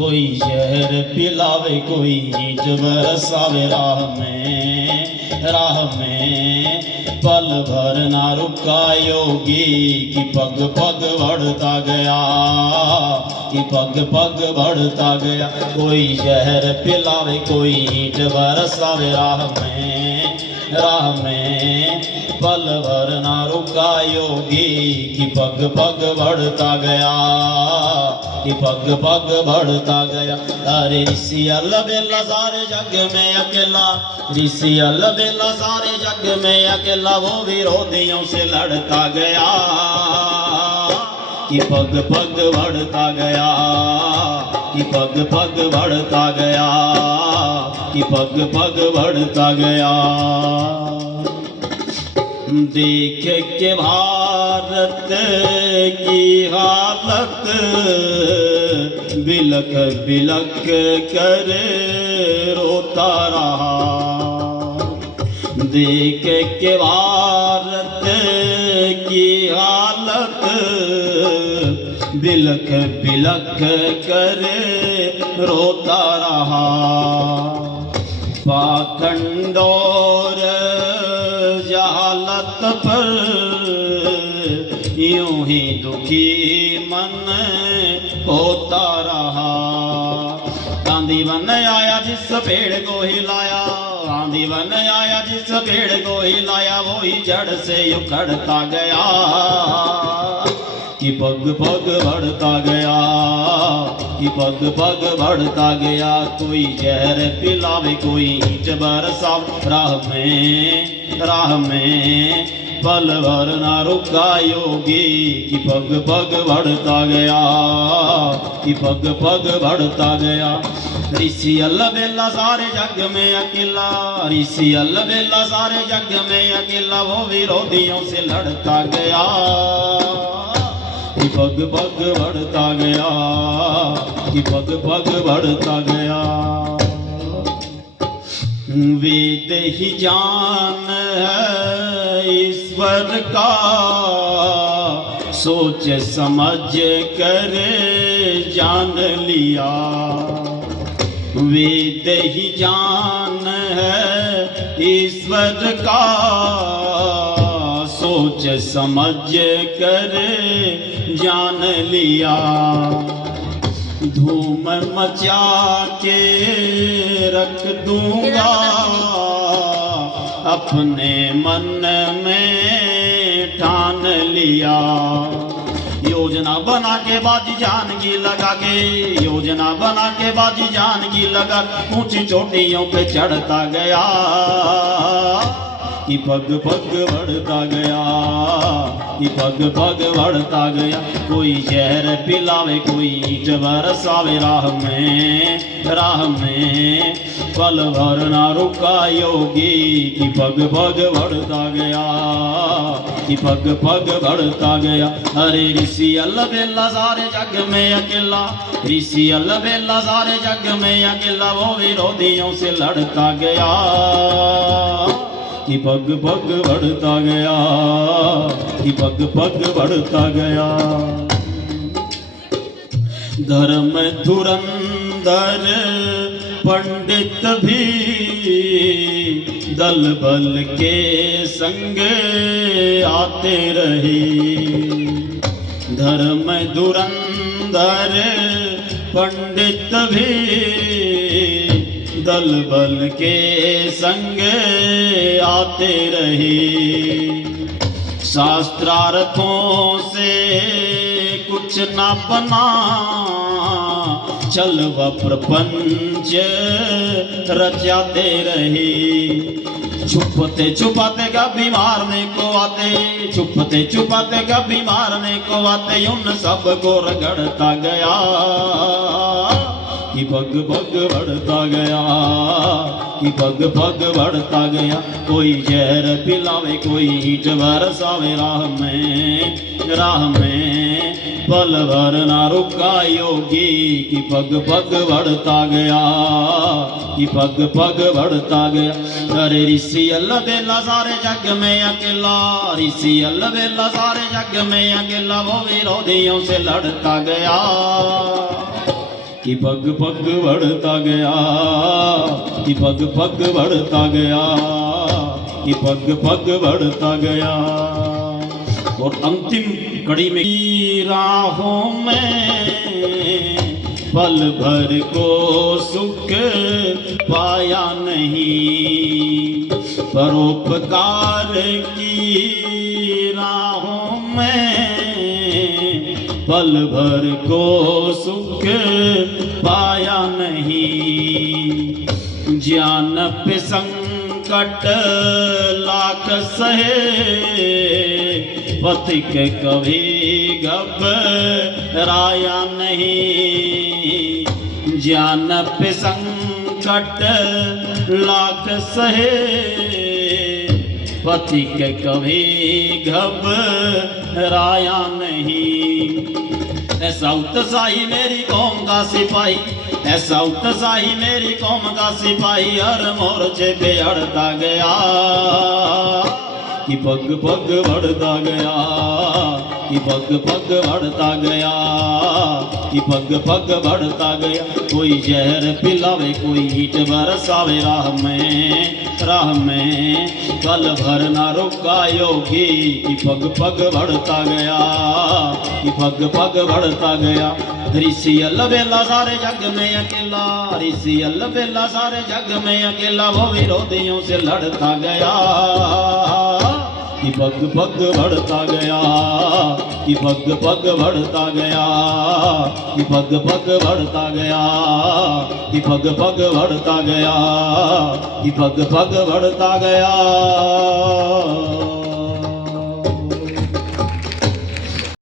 कोई जहर पिलावे कोई ईंट बरसावे राह में पल भर ना रुका योगी कि पग पग बढ़ता गया, कि पग पग बढ़ता गया। कोई जहर पिलावे कोई ईंट बरसावे राह में पल भर ना रुका योगी कि पग पग बढ़ता गया, कि पग पग बढ़ता गया। अरे ऋषि अलबेला सारे जग में अकेला, ऋषि अलबेला सारे जग में अकेला, वो विरोधियों से लड़ता गया कि पग पग बढ़ता गया, कि पग पग बढ़ता गया, कि पग पग बढ़ता गया। देख के भारत की हालत बिलख बिलख कर रोता रहा, देख के भारत की हालत बिलख बिलख कर रोता रहा। पाखंड और जहालत पर यूं ही दुखी मन होता रहा। आंधी बन आया जिस पेड़ को हिलाया, आंधी बन आया जिस पेड़ को हिलाया, वो ही जड़ से उखड़ता गया कि पग पग बढ़ता गया, कि पग पग बढ़ता गया। कोई जहर पिलावे कोई ईंट बरसावे राह में पल भर ना रुका योगी कि पग पग बढ़ता गया, कि पग पग बढ़ता गया। ऋषि अलबेला सारे जग में अकेला, ऋषि अलबेला सारे जग में अकेला, वो विरोधियों से लड़ता गया कि पग पग बढ़ता गया, कि पग पग बढ़ता गया। वेद ही जान है ईश्वर का, सोच समझ कर जान लिया। वेद ही जान है ईश्वर का, सोच समझ कर जान लिया। धूम मचा के रख दूंगा अपने मन में ठान लिया। योजना बना के बाजी जान की लगा के, योजना बना के बाजी जान की लगा, ऊंची चोटियों पे चढ़ता गया कि पग पग बढ़ता गया, कि पग पग बढ़ता गया। कोई जहर पिलावे कोई ईंट बरसावे राह में पल भर ना रुका योगी कि पग पग बढ़ता गया, कि पग पग बढ़ता गया। अरे ऋषि अलबेला सारे जग में अकेला, ऋषि अलबेला सारे जग में अकेला, वो विरोधियों से लड़ता गया कि पग पग बढ़ता गया, कि पग पग बढ़ता गया। धर्म धुरंधर पंडित भी दल बल के संग आते रहे। धर्म धुरंधर पंडित भी दल बल के संग आते रहे। शास्त्रार्थों से कुछ न बना, चल व प्रपंच रचाते रहे। छुपते छुपाते कभी मारने को आते, छुपते छुपाते कभी मारने को आते, उन सब को रगड़ता गया कि पग पग बढ़ता गया, कि पग पग बढ़ता गया। कोई जहर पिलावे कोई ईंट बरसावे राह में पल भर ना रुका योगी कि पग पग बढ़ता गया, कि पग पग बढ़ता गया। अरे ऋषि अलबेला सारे जग में अकेला, ऋषि अलबेला सारे जग में अकेला, वो विरोधियों से लड़ता गया कि पग पग बढ़ता गया, कि पग पग बढ़ता गया, कि पग पग बढ़ता गया। और अंतिम कड़ी में राहों में पल भर को सुख पाया नहीं, परोपकार की राहों में पल भर को सुख पाया नहीं। ज्ञान पे संकट लाख सहे, पथिक कभी घबराया नहीं। ज्ञान पे संकट लाख सहे, पथिक कभी घबराया नहीं। ऐसा उत्साही मेरी कौम का सिपाही, ऐसा उत्साही मेरी कौम का सिपाही, हर मोर्चे पे अड़ता गया, कि पग पग बढ़ता गया, कि पग पग बढ़ता गया, कि पग पग बढ़ता गया। कोई जहर पिलावे, कोई ईंट बरसावे राह में, राह में पल भर ना रुका योगी, कि पग पग बढ़ता गया, कि पग पग बढ़ता गया। ऋषि अलबेला सारे जग में अकेला, ऋषि अलबेला सारे जग में अकेला, वो विरोधियों से लड़ता गया, कि पग पग बढ़ता गया, कि पग पग बढ़ता गया, कि पग पग बढ़ता गया, कि पग पग बढ़ता गया, कि पग पग बढ़ता गया।